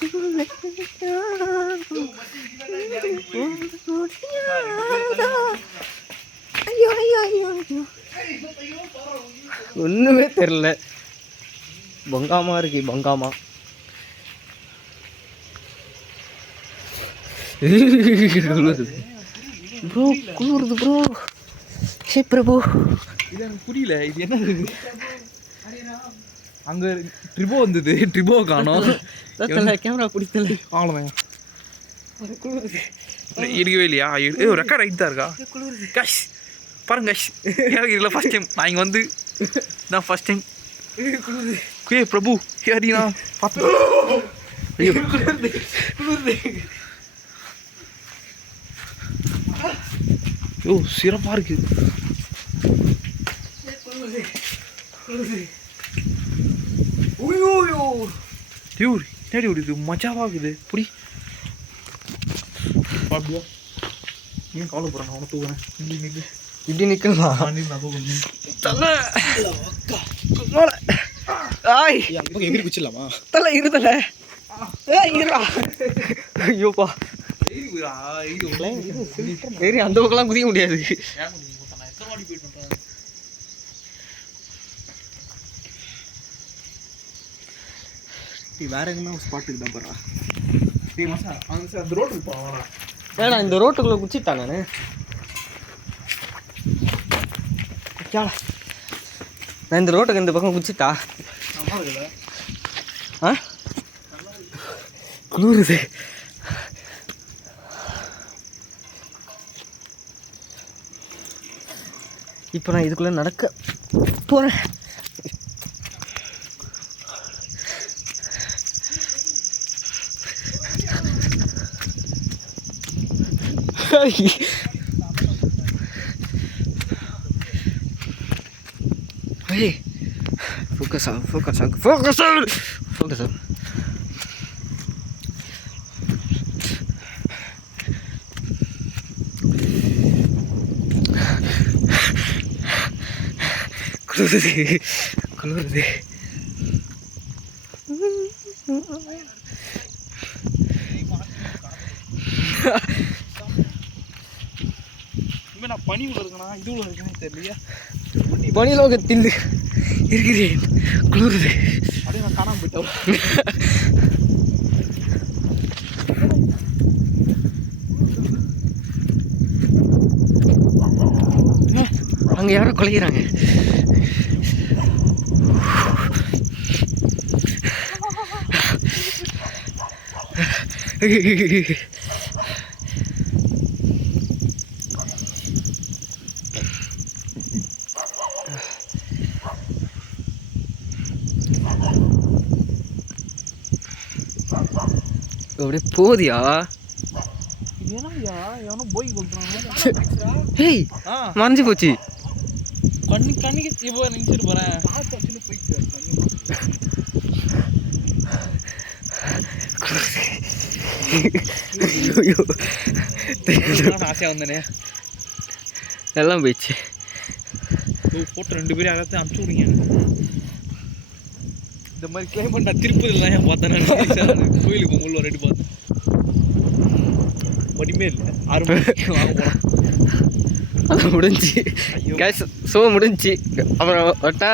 ஐயோ ஐயோ ஐயோ ஐயோ ஒன்றுமே தெரில. பங்காமா இருக்கு பங்காமா. ப்ரோ குளிருது ப்ரோ. சே பிரபு இது எனக்கு புரியல. இது என்னது? அங்கே ட்ரிபோ வந்தது, ட்ரிபோ காணோம். கேமரா பிடித்தல. அவ்வளோதாங்க. எடுக்கவே இல்லையா? ரெக்கார்ட் ஆகிட்டு தான் இருக்கா? கேஷ் பாருங்க கேஷ். எனக்கு இதில் ஃபஸ்ட் டைம் நான் இங்கே வந்து நான் ஃபஸ்ட் டைம். ஏ பிரபு ஏறினா பார்த்து. ஐயோ ஐயோ சிறப்பாக இருக்கு. டியூர் என்னடி இது மஜாவாகுது. புடி அப்படியா? ஏன் கவலைப்படுறேன்? அவனை தூக்குறேன். இப்படி நிற்கலாம். தலை ஆய் எகிரி குச்சிடலாமா? தலை இருதலை இருடா. ஐயோப்பா சரி அந்த பக்கம்லாம் குதிக்க முடியாது. வேற எங்கன்னா ஸ்பாட்டுக்கு தான் போகிறா. அந்த ரோட்டுக்கு போவானா? ஏடா இந்த ரோட்டுக்குள்ளே குச்சிட்டான் நான். நான் இந்த ரோட்டுக்கு இந்த பக்கம் குச்சிட்டா. ஆ குளிருது. இப்போ நான் இதுக்குள்ளே நடக்க போகிறேன். Hey, focus on. குளிருது. நான் பனி உள்ள இருக்கேனா இது உள்ள இருக்கேன்னு தெரியலையா? பனிலோகத்தில் இருக்கிறேன். குளிருது. அப்படியே நான் காணாமல் போயிட்டேன். அங்கே யாரோ கொலைகிறாங்க. அப்படியே போதியா? எவனோ போய் கொடுத்துறான். ஹேய் மறைஞ்சு போச்சு. கண்ணிக்கு இப்போ நினைச்சிட்டு போகிறேன். ஆசையாக வந்தேனே எல்லாம் போயிடுச்சு. போட்டோ 2 பேரும் யாராவது அனுப்பிச்சி விடுங்க. இந்த மாதிரி கிளைம் பண்ண திருப்பதிலாம் ஏன் பார்த்தேன் நான். கோயிலுக்கு உள்ள ரெடி பார்த்தேன். ஒன்றுமே இல்லை. 6 மணிக்கு வாங்க போகலாம். அது முடிஞ்சு கேஸ் ஷோ முடிஞ்சு. அப்புறம் வட்டா